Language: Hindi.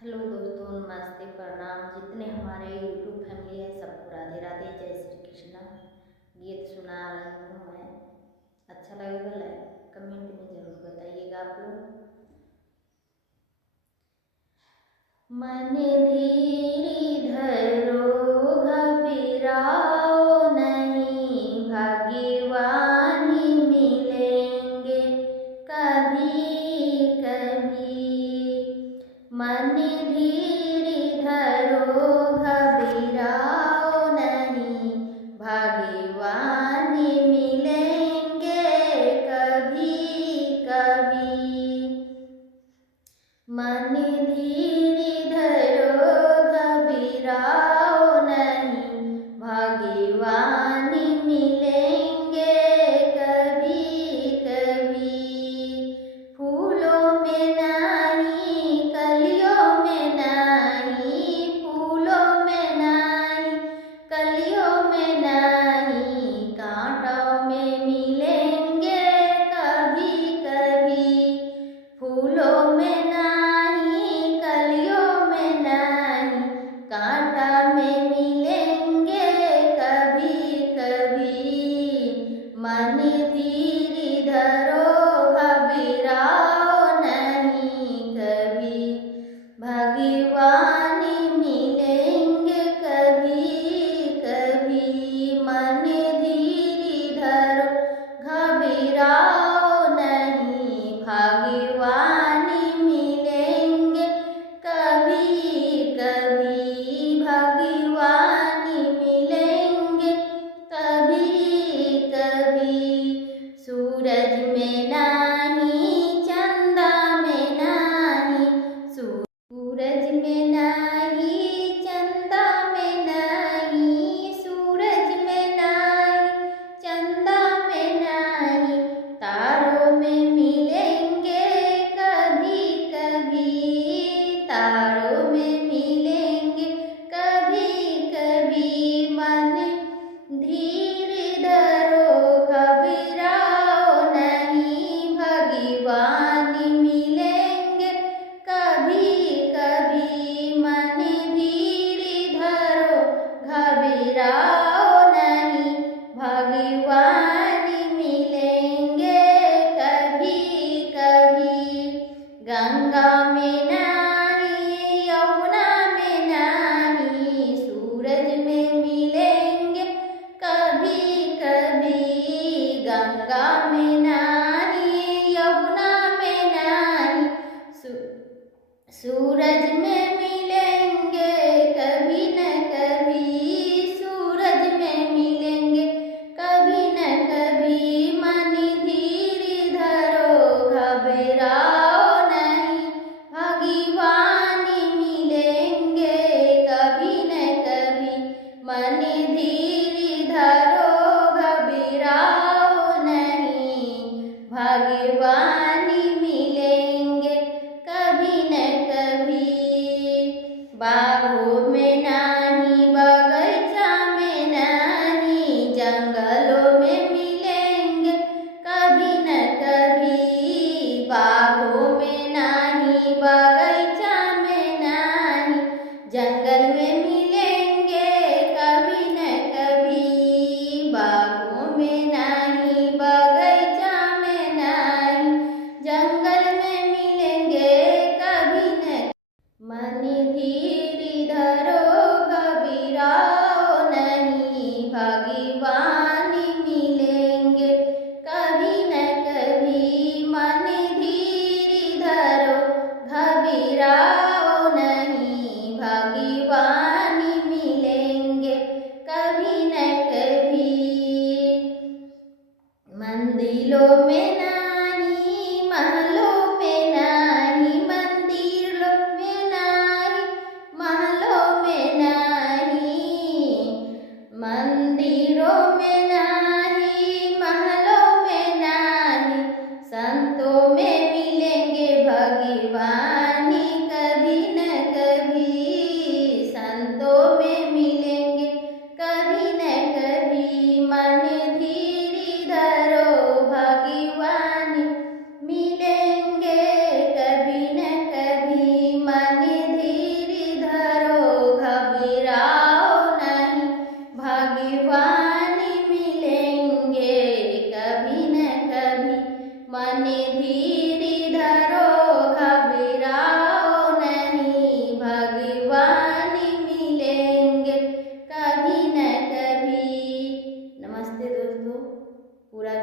हेलो दोस्तों, नमस्ते, प्रणाम। जितने हमारे यूट्यूब फैमिली है सबको राधे राधे, जय श्री कृष्णा। गीत सुना रही हूँ मैं। अच्छा लगेगा लाइक कमेंट में ज़रूर बताइएगा आप लोग। मन धीर धरो घबराओ नहीं, भाग्यवानी मिलेंगे कभी कभी। मन धीर धरो घबराओ नहीं, भाग्यवानी मिलेंगे कभी कभी। मन धीर धरो घबराओ नहीं, भाग्यवानी मिलेंगे कभी कभी। फूलों में नहीं, कलियों में नहीं, फूलों में नहीं, कलियों में नहीं, कांटों में मिलेंगे कभी कभी। फूलों में नहीं, कलियों में नहीं, कांटा में मिलेंगे कभी कभी। मन धीर धरो घबराओ नहीं कभी, भगवानी मिलेंगे कभी कभी। मन धीर धरो घबराओ नहीं, भगवानी मिलेंगे कभी कभी, भगवानी मिलेंगे कभी कभी। सूरज में नहीं, चंदा में नहीं, सूरज में नहीं, चंदा में नहीं, सूरज में नहीं, चंदा में नहीं, तारों में मिलेंगे कभी कभी, तारों में मिलेंगे कभी कभी। मन धीर धरो घबराओ नहीं, भगवानी मिलेंगे कभी कभी। मन धीर धरो घबराओ नहीं, भगवानी मिलेंगे कभी कभी। गंगा में नहीं, यमुना में नहीं, सूरज में मिलेंगे कभी कभी। गंगा में नहीं, यमुना में नहीं, सूरज में मिलेंगे कभी न कभी, सूरज में मिलेंगे कभी न कभी। मन धीर धरो घबराओ नहीं, भगवानी मिलेंगे कभी न कभी। मन धीर धरो घबराओ नहीं, भगवानी मिलेंगे कभी न कभी। बागों में नहीं, बगीचा में नहीं, जंगलों में मिलेंगे कभी न कभी। बागों में नहीं, बगीचा में नहीं, जंगल में मिलेंगे कभी न कभी। बागों में नहीं, बगीचा में नहीं, जंगल में मिलेंगे कभी न। मन धीर धरो घबराओ नहीं, भगवानी मिलेंगे कभी न कभी। मन धीर धरो घबराओ नहीं, भगवानी मिलेंगे कभी न कभी। मंदिरों में नहीं, महलों में नहीं, मंदिरों में नहीं, महलों में नहीं, मंदिरों में नहीं, महलों में नहीं, संतों में मिलेंगे भगवानी कभी पूरा